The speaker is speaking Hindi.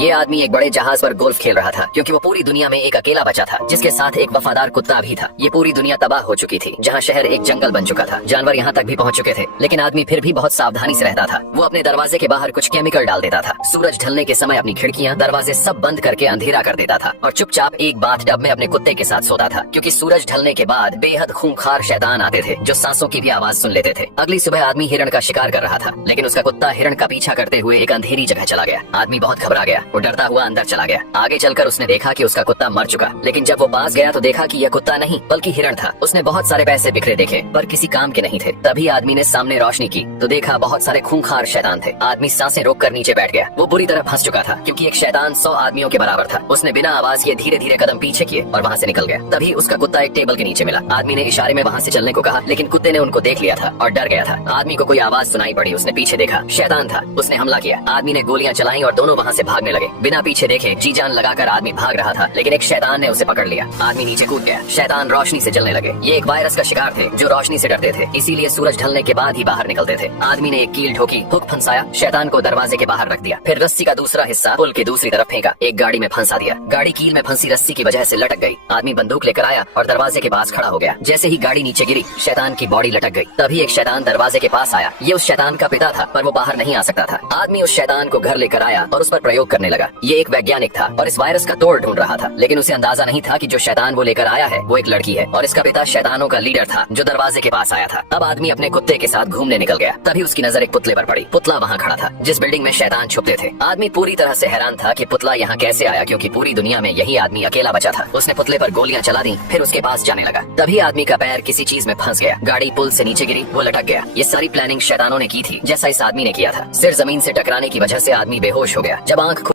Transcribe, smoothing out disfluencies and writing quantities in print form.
ये आदमी एक बड़े जहाज पर गोल्फ खेल रहा था क्योंकि वो पूरी दुनिया में एक अकेला बचा था जिसके साथ एक वफादार कुत्ता भी था। ये पूरी दुनिया तबाह हो चुकी थी, जहाँ शहर एक जंगल बन चुका था। जानवर यहाँ तक भी पहुँच चुके थे, लेकिन आदमी फिर भी बहुत सावधानी से रहता था। वो अपने दरवाजे के बाहर कुछ केमिकल डाल देता था। सूरज ढलने के समय अपनी खिड़कियाँ दरवाजे सब बंद करके अंधेरा कर देता था और चुपचाप एक बाथटब में अपने कुत्ते के साथ सोता था, क्योंकि सूरज ढलने के बाद बेहद खूंखार शैतान आते थे जो सांसों की भी आवाज सुन लेते थे। अगली सुबह आदमी हिरण का शिकार कर रहा था, लेकिन उसका कुत्ता हिरण का पीछा करते हुए एक अंधेरी जगह चला गया। आदमी बहुत घबरा गया। वो डरता हुआ अंदर चला गया। आगे चलकर उसने देखा कि उसका कुत्ता मर चुका, लेकिन जब वो पास गया तो देखा कि यह कुत्ता नहीं बल्कि हिरण था। उसने बहुत सारे पैसे बिखरे देखे पर किसी काम के नहीं थे। तभी आदमी ने सामने रोशनी की तो देखा बहुत सारे खूंखार शैतान थे। आदमी सांसें रोककर नीचे बैठ गया। वो बुरी तरह फंस चुका था क्योंकि एक शैतान 100 आदमियों के बराबर था। उसने बिना आवाज किए धीरे धीरे कदम पीछे किए और वहाँ से निकल गया। तभी उसका कुत्ता एक टेबल के नीचे मिला। आदमी ने इशारे में वहाँ से चलने को कहा, लेकिन कुत्ते ने उनको देख लिया था और डर गया था। आदमी को कोई आवाज सुनाई पड़ी। उसने पीछे देखा, शैतान था। उसने हमला किया। आदमी ने गोलियां चलाई और दोनों वहाँ से भागने लगे। बिना पीछे देखे जी जान लगाकर आदमी भाग रहा था, लेकिन एक शैतान ने उसे पकड़ लिया। आदमी नीचे कूद गया। शैतान रोशनी से जलने लगे। ये एक वायरस का शिकार थे जो रोशनी से डरते थे, इसीलिए सूरज ढलने के बाद ही बाहर निकलते थे। आदमी ने एक कील ठोकी, हुक फंसाया, शैतान को दरवाजे के बाहर रख दिया। फिर रस्सी का दूसरा हिस्सा पुल की दूसरी तरफ फेंका, एक गाड़ी में फंसा दिया। गाड़ी कील में फंसी रस्सी की वजह से लटक गई। आदमी बंदूक लेकर आया और दरवाजे के पास खड़ा हो गया। जैसे ही गाड़ी नीचे गिरी, शैतान की बॉडी लटक गई। तभी एक शैतान दरवाजे के पास आया। ये उस शैतान का पिता था, पर वो बाहर नहीं आ सकता था। आदमी उस शैतान को घर लेकर आया और उस पर प्रयोग करने लगा। ये एक वैज्ञानिक था और इस वायरस का तोड़ ढूंढ रहा था, लेकिन उसे अंदाजा नहीं था कि जो शैतान वो लेकर आया है वो एक लड़की है और इसका पिता शैतानों का लीडर था जो दरवाजे के पास आया था। अब आदमी अपने कुत्ते के साथ घूमने निकल गया। तभी उसकी नजर एक पुतले पर पड़ी। पुतला वहाँ खड़ा था जिस बिल्डिंग में शैतान छुपते थे। आदमी पूरी तरह से हैरान था कि पुतला यहाँ कैसे आया, क्योंकि पूरी दुनिया में यही आदमी अकेला बचा था। उसने पुतले पर गोलियां चला दी, फिर उसके पास जाने लगा। तभी आदमी का पैर किसी चीज में फंस गया। गाड़ी पुल से नीचे गिरी, वो लटक गया। ये सारी प्लानिंग शैतानों ने की थी, जैसा इस आदमी ने किया था। सिर जमीन से टकराने की वजह से आदमी बेहोश हो गया। जब आंख